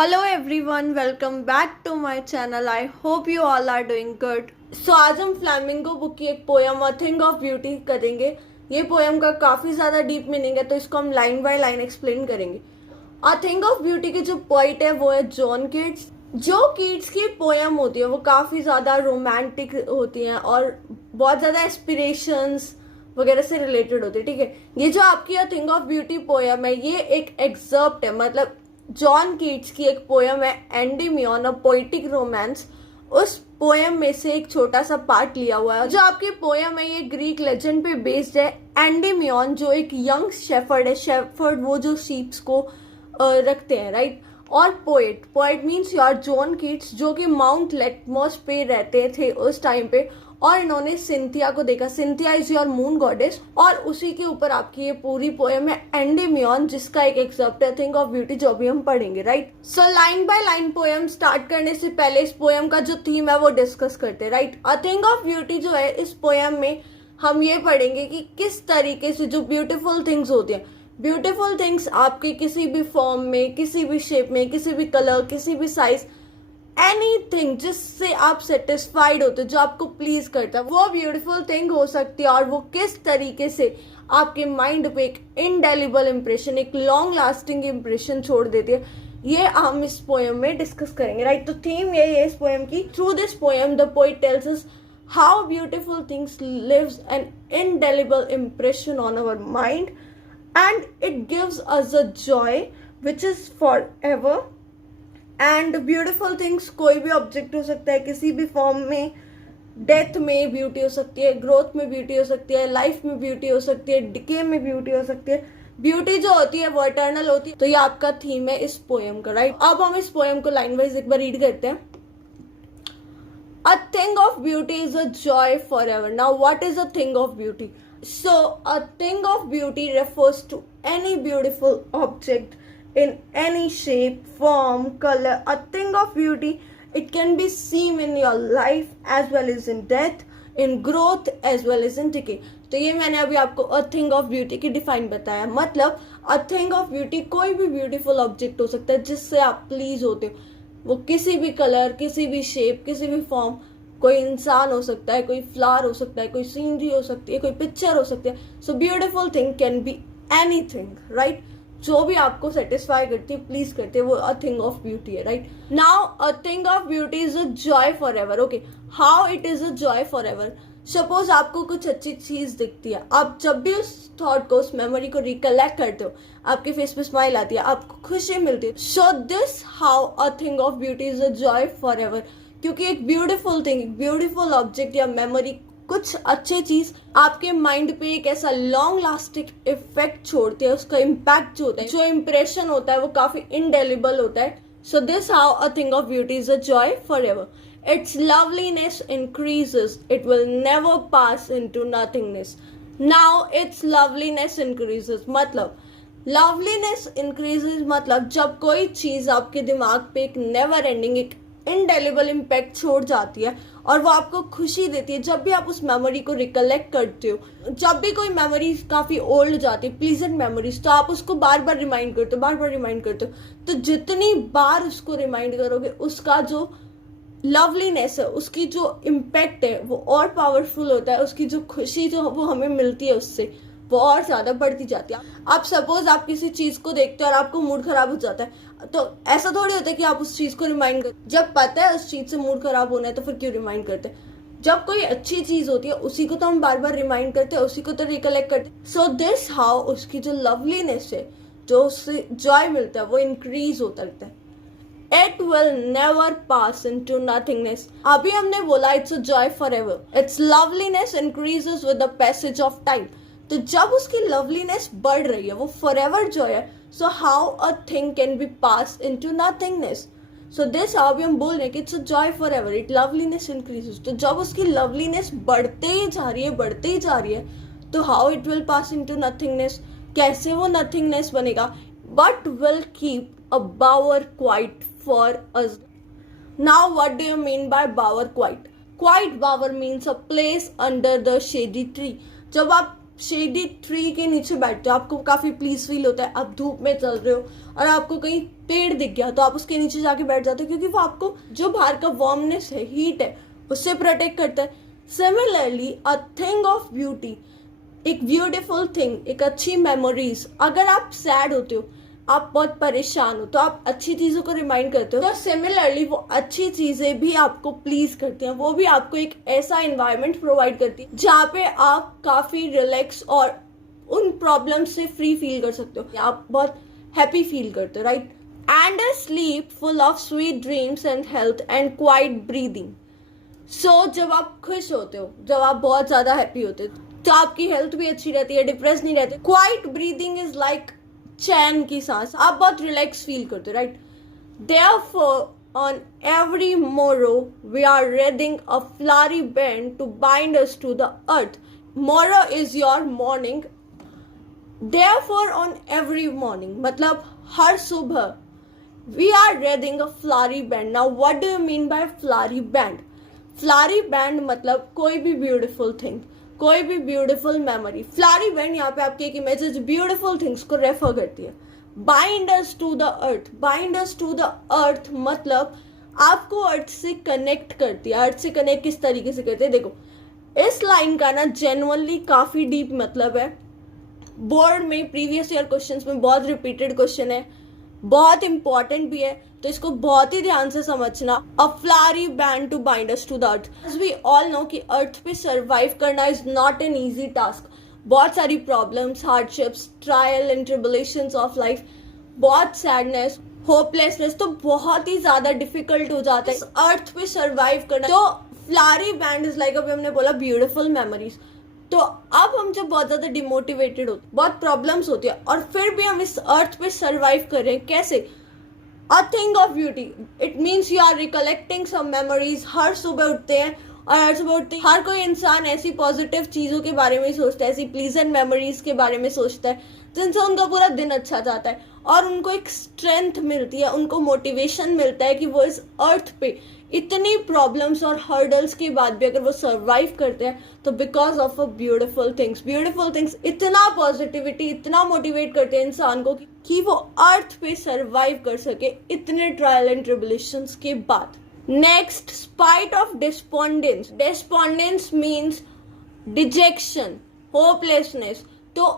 Hello everyone, welcome back to my channel. I hope you all are doing good. So आज हम flamingo book की एक poem a thing of beauty करेंगे। ये poem का काफ़ी ज़्यादा डीप मीनिंग है, तो इसको हम लाइन बाय लाइन एक्सप्लेन करेंगे। अ थिंग ऑफ ब्यूटी की जो पोइट है वो है जॉन कीट्स। जो कीट्स की पोयम होती है वो काफ़ी ज़्यादा रोमांटिक होती हैं और बहुत ज़्यादा एस्पिरेशंस वगैरह से रिलेटेड होती है। ठीक है, ये जो आपकी अ थिंग ऑफ ब्यूटी पोयम है ये एक एग्जर्प्ट है, मतलब जॉन कीट्स की एक पोयम है एंडीमियन अ पोइटिक रोमांस। उस पोयम में से एक छोटा सा पार्ट लिया हुआ है। जो आपकी पोयम है ये ग्रीक लेजेंड पे बेस्ड है। एंडीमियन जो एक यंग शेफर्ड है, शेफर्ड वो जो शीप्स को रखते हैं, राइट। और poet, poet means your John Keats जो कि माउंट लेटमोस पे रहते थे उस टाइम पे, और इन्होंने सिंथिया को देखा। Cynthia is your moon goddess, और उसी के ऊपर आपकी ये पूरी पोएम है एंडीमियन, जिसका एक एक्सेप्ट है थिंग ऑफ ब्यूटी जो भी हम पढ़ेंगे, right. So line by line poem start करने से पहले इस पोएम का जो थीम है वो डिस्कस करते हैं, right. A thing of beauty जो है इस पोएम में हम ये पढ़ेंगे कि किस तरीके से जो ब्यूटीफुल थिंग्स होती हैं, ब्यूटीफुल थिंग्स आपके किसी भी फॉर्म में, किसी भी शेप में, किसी भी कलर, किसी भी साइज, एनीथिंग जिससे आप सेटिस्फाइड होते, जो आपको प्लीज करता है, वो ब्यूटीफुल थिंग हो सकती है। और वो किस तरीके से आपके माइंड पे एक इनडेलिबल इम्प्रेशन, एक लॉन्ग लास्टिंग इम्प्रेशन छोड़ देती है, ये हम इस पोएम में डिस्कस करेंगे, राइट। तो थीम यही है इस पोएम की। Through this poem the poet tells us how beautiful things leaves an indelible impression on our mind and it gives us a joy which is forever। and beautiful things कोई भी object हो सकता है, किसी भी form में। Death में beauty हो सकती है, ग्रोथ में ब्यूटी हो सकती है, लाइफ में ब्यूटी हो सकती है, डिके में ब्यूटी हो सकती है। ब्यूटी जो होती है वो इटर्नल होती है। तो ये आपका थीम है इस पोएम का, राइट। अब हम इस पोएम को लाइन वाइज एक बार रीड करते हैं। A thing of beauty is a joy forever. Now, what is a thing of beauty? So, a thing of beauty refers to any beautiful object in any shape, form, color. A thing of beauty, it can be seen in your life as well as in death, in growth as well as in decay. तो ये मैंने अभी आपको अ thing of beauty की define बताया। मतलब अ thing of beauty कोई भी ब्यूटीफुल ऑब्जेक्ट हो सकता है जिससे आप प्लीज होते हो। वो किसी भी कलर, किसी भी शेप, किसी भी फॉर्म, कोई इंसान हो सकता है, कोई फ्लावर हो सकता है, कोई सीनरी हो सकती है, कोई पिक्चर हो सकती है। So beautiful thing can be anything, right. जो भी आपको सेटिस्फाई करती है, प्लीज करती है, वो अ थिंग ऑफ ब्यूटी है, right. Now a thing of beauty is a joy for ever. Okay, how it is a joy for ever. Suppose आपको कुछ अच्छी चीज दिखती है, आप जब भी उस थॉट को, उस मेमोरी को रिकलेक्ट करते हो, आपके फेस पे स्माइल आती है, आपको खुशी मिलती है। So this how a thing of beauty is a joy for ever. क्योंकि एक ब्यूटीफुल थिंग, ब्यूटीफुल ऑब्जेक्ट या मेमोरी, कुछ अच्छी चीज आपके माइंड पे एक ऐसा लॉन्ग लास्टिंग इफेक्ट छोड़ती है। उसका इम्पैक्ट जो होता है, जो इम्प्रेशन होता है, वो काफी इनडेलिबल होता है। So this how a thing of beauty is a joy for ever. Its loveliness increases. It will never pass into nothingness. Now its loveliness increases मतलब loveliness increases मतलब जब कोई चीज आपके दिमाग पे एक नेवर एंडिंग, एक इनडेलिबल इम्पैक्ट छोड़ जाती है और वो आपको खुशी देती है। जब भी आप उस मेमोरी को रिकलेक्ट करते हो, जब भी कोई मेमोरी काफी ओल्ड जाती है, प्लीजेंट मेमोरीज, तो आप उसको बार बार रिमाइंड करते हो, बार बार रिमाइंड करते हो। तो जितनी बार उसको रिमाइंड करोगे, उसका जो लवलीनेस है, उसकी जो इम्पैक्ट है वो और पावरफुल होता है। उसकी जो खुशी जो वो हमें मिलती है उससे, वो और ज्यादा बढ़ती जाती है। आप सपोज आप किसी चीज को देखते हो और आपको मूड खराब हो जाता है, तो ऐसा थोड़ी होता है कि आप उस चीज को रिमाइंड कर, जब पता है उस चीज से मूड खराब होना है तो फिर क्यों रिमाइंड करते हैं। जब कोई अच्छी चीज होती है उसी को तो हम बार बार रिमाइंड करते हैं, उसी को तो रिकलेक्ट करते हैं। सो दिस हाउ उसकी जो लवलीनेस है, जो उससे जॉय मिलता है, वो इंक्रीज होता रहता है। It will never pass into nothingness. अभी हमने बोला it's a joy forever. Its loveliness increases with the passage of time. तो जब उसकी loveliness बढ़ रही है, वो forever joy है। So how a thing can be passed into nothingness? So this how भी हम बोल रहे हैं कि it's a joy forever. Its loveliness increases. तो जब उसकी loveliness बढ़ते ही जा रही है, बढ़ते ही जा रही है, तो how it will pass into nothingness? कैसे वो nothingness बनेगा? But will keep a bower quiet for us. Now what do you mean by bower quiet? Quiet bower means a place under the shady tree. जब आप shady tree के नीचे बैठते हो, आपको काफी पीस फील होता है। आप धूप में चल रहे हो और आपको कहीं पेड़ दिख गया तो आप उसके नीचे जाके बैठ जाते हो, क्योंकि वो आपको जो बाहर का वार्मनेस है, हीट है, उससे प्रोटेक्ट करता है। Similarly a thing of beauty, एक ब्यूटीफुल थिंग, एक अच्छी मेमोरीज। अगर आप सैड होते हो, आप बहुत परेशान हो, तो आप अच्छी चीजों को रिमाइंड करते हो, तो सिमिलरली वो अच्छी चीजें भी आपको प्लीज करती हैं। वो भी आपको एक ऐसा एनवायरनमेंट प्रोवाइड करती है जहाँ पे आप काफी रिलैक्स और उन प्रॉब्लम से फ्री फील कर सकते हो, आप बहुत हैप्पी फील करते हो, right. And a sleep full of sweet dreams and health and quiet breathing. So जब आप खुश होते हो, जब आप बहुत ज्यादा हैप्पी होते हो, तो आपकी हेल्थ भी अच्छी रहती है, डिप्रेस नहीं रहते। क्वाइट ब्रीदिंग इज लाइक चैन की सांस, आप बहुत रिलैक्स फील करते हो, right. Therefore on every morrow we are reading a flowery band to bind us to the earth. Morrow is your morning. Therefore on every morning मतलब हर सुबह we are reading a flowery band. Now what do you mean by flowery band? Flowery band मतलब कोई भी beautiful thing, कोई भी beautiful memory. Flowery band यहाँ पे आपकी एक इमेज ब्यूटीफुल थिंग्स को रेफर करती है। Bind us to the earth, bind us to the earth मतलब आपको अर्थ से कनेक्ट करती है। अर्थ से कनेक्ट किस तरीके से करते हैं, देखो इस लाइन का ना जेन्युइनली काफी डीप मतलब है। बोर्ड में प्रीवियस ईयर क्वेश्चंस में बहुत रिपीटेड क्वेश्चन है, बहुत इंपॉर्टेंट भी है, तो इसको बहुत ही ध्यान से समझना। A flowery band to bind us to the earth. As we all know कि अर्थ पे सरवाइव करना is not an easy task. बहुत सारी problems, hardships, trial and tribulations of life, बहुत सैडनेस, होपलेसनेस, तो बहुत ही ज्यादा डिफिकल्ट हो जाता है इस अर्थ पे सरवाइव करना। तो फ्लावरी बैंड इज लाइक, अभी हमने बोला ब्यूटीफुल मेमोरीज। तो अब हम जब बहुत ज्यादा डिमोटिवेटेड होते, बहुत प्रॉब्लम्स होती है, और फिर भी हम इस अर्थ पे सरवाइव कर रहे हैं, कैसे? A thing of beauty, it means you are recollecting some memories. हर सुबह उठते हैं और हर सुबह उठते हर कोई इंसान ऐसी पॉजिटिव चीजों के बारे में सोचता है, ऐसी प्लीजेंट मेमोरीज के बारे में सोचता है जिनसे उनका पूरा दिन अच्छा जाता है, और उनको एक स्ट्रेंथ मिलती है, उनको मोटिवेशन मिलता है कि वो इस अर्थ पे इतनी प्रॉब्लम्स और हर्डल्स के बाद भी अगर वो सरवाइव करते हैं, तो because of a beautiful things. Beautiful things इतना पॉजिटिविटी, इतना मोटिवेट करते हैं इंसान को कि वो अर्थ पे सरवाइव कर सके इतने ट्रायल एंड ट्रिबुलेशंस के बाद। Next, spite of despondence. Despondence means detection, hopelessness. तो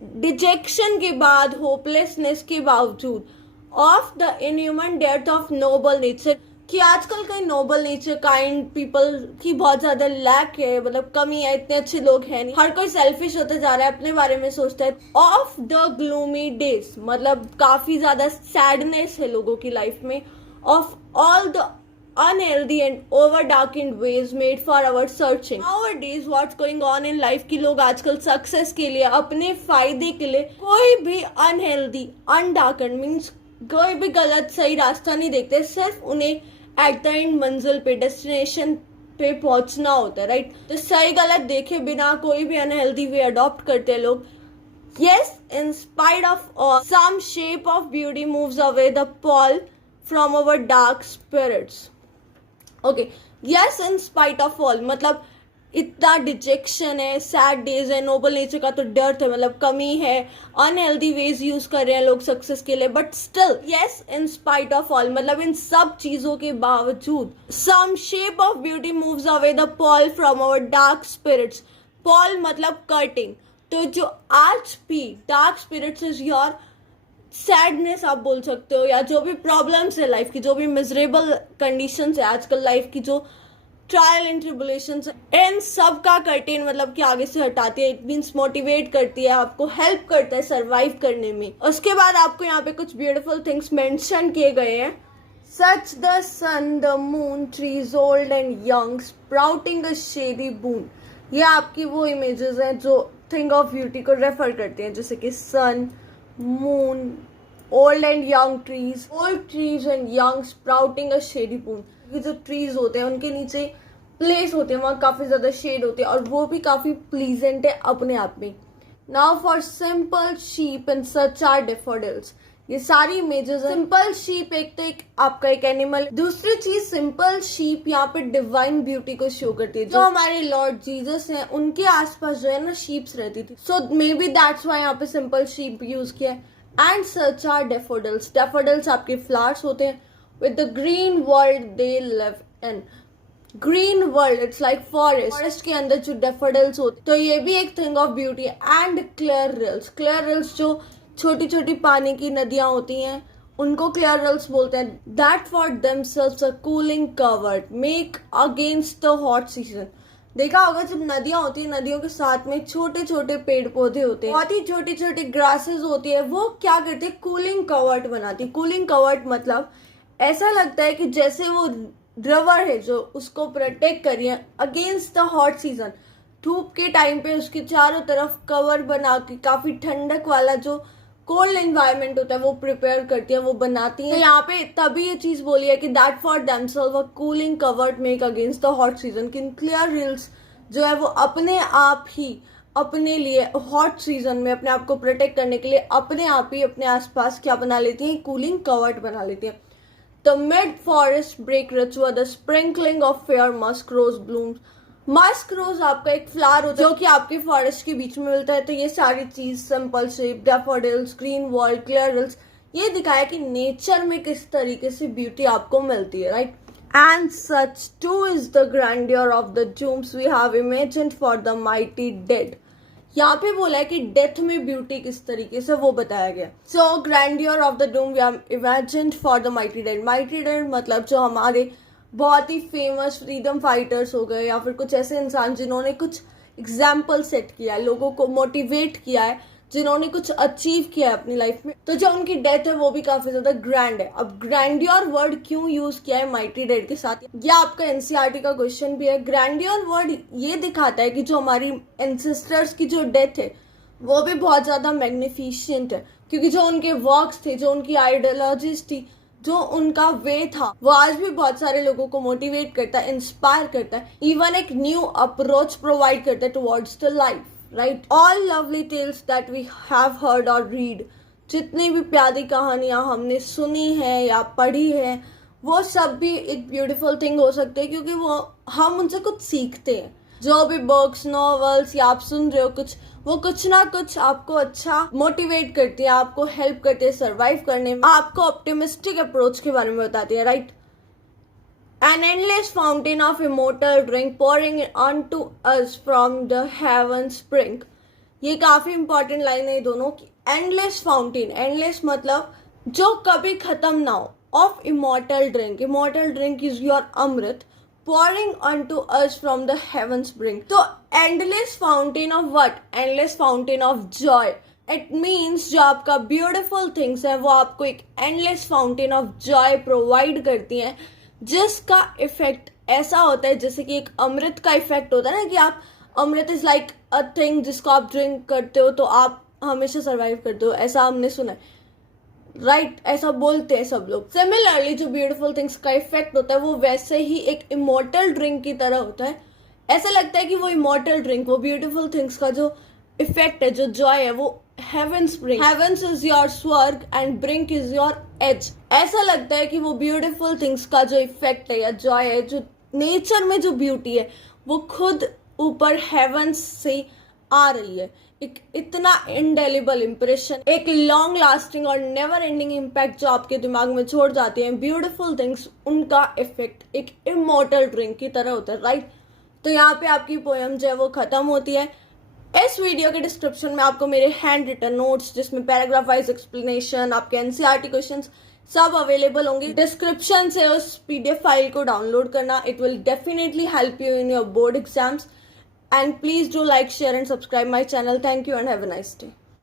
डिजेक्शन के बाद, होपलेसनेस के बावजूद, of the inhuman death of noble nature, कि आजकल कई नोबल नेचर, काइंड पीपल की बहुत ज्यादा लैक है, मतलब कमी है, इतने अच्छे लोग हैं नहीं, हर कोई सेल्फिश होते जा रहा है, अपने बारे में सोचता है। ऑफ द ग्लूमी डेज मतलब काफी ज्यादा सैडनेस है लोगों की लाइफ में। Of all the unhealthy and over darkened ways made for our searching. Nowadays what's going on in life कि लोग आजकल सक्सेस के लिए, अपने फायदे के लिए कोई भी unhealthy, undarkened means कोई भी गलत सही रास्ता नहीं देखते, सिर्फ उन्हें एट द एंड मंजिल पे, डेस्टिनेशन पे पहुंचना होता है, राइट। तो सही गलत देखे बिना कोई भी अनहेल्दी वे अडॉप्ट करते हैं लोग। Yes, in spite of all, some shape of beauty moves away the pall from our dark spirits. Okay, yes, in spite of all मतलब इतना डिजेक्शन है, सैड डेज है, नोबल नेचर का तो डर है, मतलब कमी है, अनहेल्दी वेज यूज कर रहे हैं लोग सक्सेस के लिए, but still yes, in spite of all मतलब इन सब चीजों के बावजूद, some shape of beauty moves away the pall from our dark spirits. Pall मतलब कर्टिंग। तो जो आज भी dark spirits is your sadness आप बोल सकते हो, या जो भी प्रॉब्लम्स है लाइफ की, जो भी मिजरेबल कंडीशंस है आजकल लाइफ की, जो ट्रायल एंड ट्रिबुलेशंस है, इन सब का कर्टेन मतलब कि आगे से हटाती है। इट मीन्स मोटिवेट करती है, आपको हेल्प करता है सरवाइव करने में। उसके बाद आपको यहाँ पे कुछ ब्यूटीफुल थिंग्स मेंशन किए गए हैं। Such the sun the moon trees old and young sprouting a shady boon. ये आपकी वो इमेजेस हैं जो थिंग ऑफ ब्यूटी को रेफर करते हैं, जैसे कि सन, moon, old and young trees, old trees and young sprouting a shady boon। ये जो trees होते हैं उनके नीचे प्लेस होते हैं, वहाँ काफी ज्यादा शेड होते हैं, और वो भी काफी प्लीजेंट है अपने आप में। Now for simple sheep and such are daffodils। ये सारी इमेजेस है। सिंपल शीप एक तो एक आपका एक एनिमल, दूसरी चीज सिंपल शीप यहाँ पे डिवाइन ब्यूटी को शो करती है। जो हमारे लॉर्ड जीसस हैं उनके आसपास जो है ना शीप्स रहती थी, so maybe that's why यहाँ पे सिंपल शीप यूज किया है। And such are daffodils, daffodils आपके फ्लावर्स होते हैं with the green world they live in. Green world it's like forest के अंदर जो डेफोडिल्स होते, तो ये भी एक thing of beauty. And clear rills, clear rills जो छोटी छोटी पानी की नदियां होती हैं उनको क्लियर रिल्स बोलते हैं। That for themselves a cooling covered make against the hot season. देखा होगा जब नदियां होती है, नदियों के साथ में छोटे छोटे पेड़ पौधे होते हैं, बहुत ही छोटी छोटी ग्रासेस होती है, वो क्या करते हैं कूलिंग कवर्ड बनाती है। कूलिंग कवर्ड मतलब ऐसा लगता है कि जैसे वो रिवर है जो उसको प्रोटेक्ट करिए अगेंस्ट द हॉट सीजन। धूप के टाइम पे उसके चारों तरफ कवर बना के काफी ठंडक वाला जो कोल्ड एनवायरनमेंट होता है वो प्रिपेयर करती है, वो बनाती है। तो यहाँ पे तभी ये चीज बोली है कि that for themselves a cooling covered make against the hot season. कि क्लियर रिल्स जो है वो अपने आप ही अपने लिए हॉट सीजन में अपने आप को प्रोटेक्ट करने के लिए अपने आप ही अपने आसपास क्या बना लेती है, कूलिंग कवर्ड बना लेती है। The mid-forest break ritual, the sprinkling of fair musk rose blooms. Musk rose आपका एक फ्लावर होता है जो कि आपके फॉरेस्ट के बीच में मिलता है। तो ये सारी चीज simple shape, daffodils, green world, clear reels, ये दिखाया कि नेचर में किस तरीके से ब्यूटी आपको मिलती है, right. And such too is the grandeur of the dooms we have imagined for the mighty dead. यहाँ पे बोला है कि डेथ में ब्यूटी किस तरीके से वो बताया गया। So grandeur of the doom we have imagined for the mighty dead. Mighty dead मतलब जो हमारे बहुत ही फेमस फ्रीडम फाइटर्स हो गए या फिर कुछ ऐसे इंसान जिन्होंने कुछ एग्जाम्पल सेट किया है, लोगों को मोटिवेट किया है, जिन्होंने कुछ अचीव किया है अपनी लाइफ में, तो जो उनकी डेथ है वो भी काफी ज्यादा ग्रैंड है। अब ग्रैंडियर वर्ड क्यों यूज किया है माइटी डेड के साथ, ये आपका एनसीईआरटी का क्वेश्चन भी है। ग्रैंडियर वर्ड ये दिखाता है कि जो हमारी एंसेस्टर्स की जो डेथ है वो भी बहुत ज्यादा मैग्निफिशिएंट है, क्योंकि जो उनके वर्क्स थे, जो उनकी आइडियोलॉजीज थी, जो उनका वे था, वो आज भी बहुत सारे लोगों को मोटिवेट करता है, इंस्पायर करता है, इवन एक न्यू अप्रोच प्रोवाइड करता है towards the life, right. All lovely tales that we have heard और रीड, जितनी भी प्यारी कहानियां हमने सुनी है या पढ़ी है, वो सब भी एक ब्यूटीफुल थिंग हो सकते हैं, क्योंकि वो हम उनसे कुछ सीखते हैं। जो भी बुक्स, नॉवेल्स या आप सुन रहे हो कुछ, वो कुछ ना कुछ आपको अच्छा मोटिवेट करती है, आपको हेल्प करती है सर्वाइव करने में, आपको ऑप्टिमिस्टिक अप्रोच के बारे में बताती है, right. An endless fountain of immortal drink pouring onto us from the heaven spring. ये काफी इंपॉर्टेंट लाइन है दोनों की। एंडलेस फाउंटेन, एंडलेस मतलब जो कभी खत्म ना हो, of immortal drink, immortal drink is your amrit, pouring onto us from the heaven spring. तो endless fountain of what? Endless fountain of joy. It means जो आपका beautiful things है वो आपको एक endless fountain of joy provide करती हैं, जिसका इफेक्ट ऐसा होता है जैसे कि एक अमृत का इफेक्ट होता है ना, कि आप अमृत इज लाइक अ थिंग जिसको आप ड्रिंक करते हो तो आप हमेशा सर्वाइव करते हो, ऐसा हमने सुना है, राइट, ऐसा बोलते हैं सब लोग। सिमिलरली जो ब्यूटीफुल थिंग्स का इफेक्ट होता है वो वैसे ही एक इमोर्टल ड्रिंक की तरह होता है। ऐसा लगता है कि वो इमोर्टल ड्रिंक, वो ब्यूटीफुल थिंग्स का जो इफेक्ट है, जो जॉय है, वो heaven spring, heavens is your स्वर्ग and brink is your edge. ऐसा लगता है कि वो ब्यूटीफुल थिंग्स का जो इफेक्ट है या जॉय है, जो नेचर में जो ब्यूटी है, वो खुद ऊपर हेवंस से आ रही है। एक इतना इंडेलिबल इम्प्रेशन, एक लॉन्ग लास्टिंग और नेवर एंडिंग इम्पैक्ट जो आपके दिमाग में छोड़ जाती हैं ब्यूटीफुल थिंग्स, उनका इफेक्ट एक इमॉर्टल ड्रिंक की तरह होता है, राइट। तो यहाँ पे आपकी पोएम जो है वो खत्म होती है। इस वीडियो के डिस्क्रिप्शन में आपको मेरे हैंड रिटन नोट्स, जिसमें पैराग्राफ वाइज एक्सप्लेनेशन, आपके एनसीईआरटी क्वेश्चंस सब अवेलेबल होंगे। डिस्क्रिप्शन से उस पीडीएफ फाइल को डाउनलोड करना, it will definitely help you in your board exams. And please do like, share and subscribe my channel. Thank you and have a nice day.